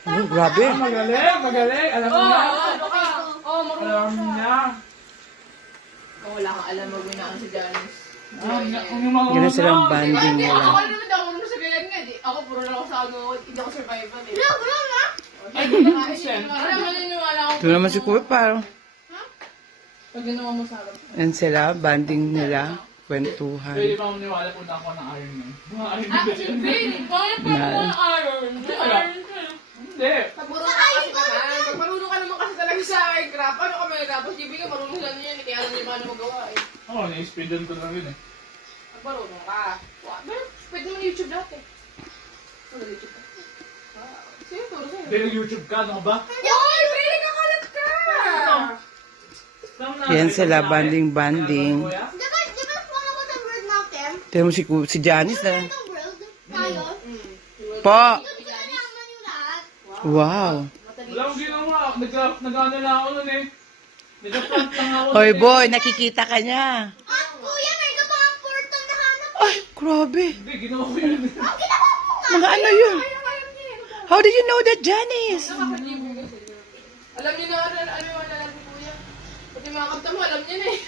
Oh, grabe. Magaling, magaling. Alam mo na. Ano ka? Oo, marunong Alam siya. niya. Oh, wala kang alam, magunaan si Janice. Ganun silang banding Hindi, nila. ako rin naman ako marunong sa ganyan nga. Ako puro lang ako sa ano, hindi ako survival eh. Wala na. Ay, Wala, maniniwala ako. Ito naman si Kuya parang. Pag ginawa mo sa akin. Yan sila, banding nila. Kwentuhan. Pwede pa maniwala po na ako ng Iron Man. Mga Iron Man kasi yun. Babe, bakit pa Na- mo ng iron? May iron ka. Hindi. Pag marunong ka kasi naman, pag marunong ka naman kasi talaga sa Minecraft, paano ka Minecraft? Pag ibig ka, marunong lang yan, kaya alam niyo paano magawa eh. Ako, na-speedan ko lang yun eh. Pag marunong ka. Pwede mo YouTube dati. Ano YouTube ka? Sino turo sa'yo? Hindi, nag-YouTube ka, ano ka ba? Yoy! Pwede ka kalat ka! Yan sila, banding-banding. Kuya? Di ba follow ko sa Bird Mountain? Tignan mo si Janice na. Ito world tayo. Po! Dito na naman yung lahat. Wow. Wala akong ginawa. Nag-ano lang ako nun eh. Nag-front lang ako. Hoy nun eh. boy, nakikita ka niya. At kuya, may mga portal na hanap. Ay, grabe. Hindi, ginawa ko yun. Ang ginawa mo nga. Mga ano yun? How did you know that, Janice? Alam niyo na ano yung alam ni Kuya. Pati mga kanta mo, alam niyo na eh.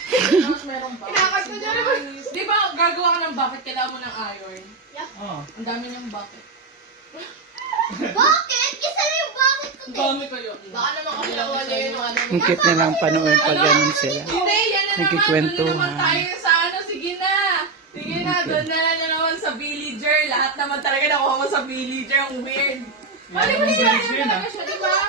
Meron ba? Kinakanta niya naman. Di ba gagawa ka ng bucket, kailangan mo ng iron? Oo. Ang dami niyang bucket. Bakit? Isa na yung bakit ko. Ang dami kayo. Baka naman kasi nakuha niya yun yung ano. Ang cute na lang panood pag ganun sila. Hindi, yan na naman. Nagkikwentuhan. Doon naman tayo sa ano. Sige na. Sige na, doon na naman sa villager. Lahat naman talaga nakuha mo sa villager. Ang weird. Ano mo Hindi nila na talaga siya, di ba?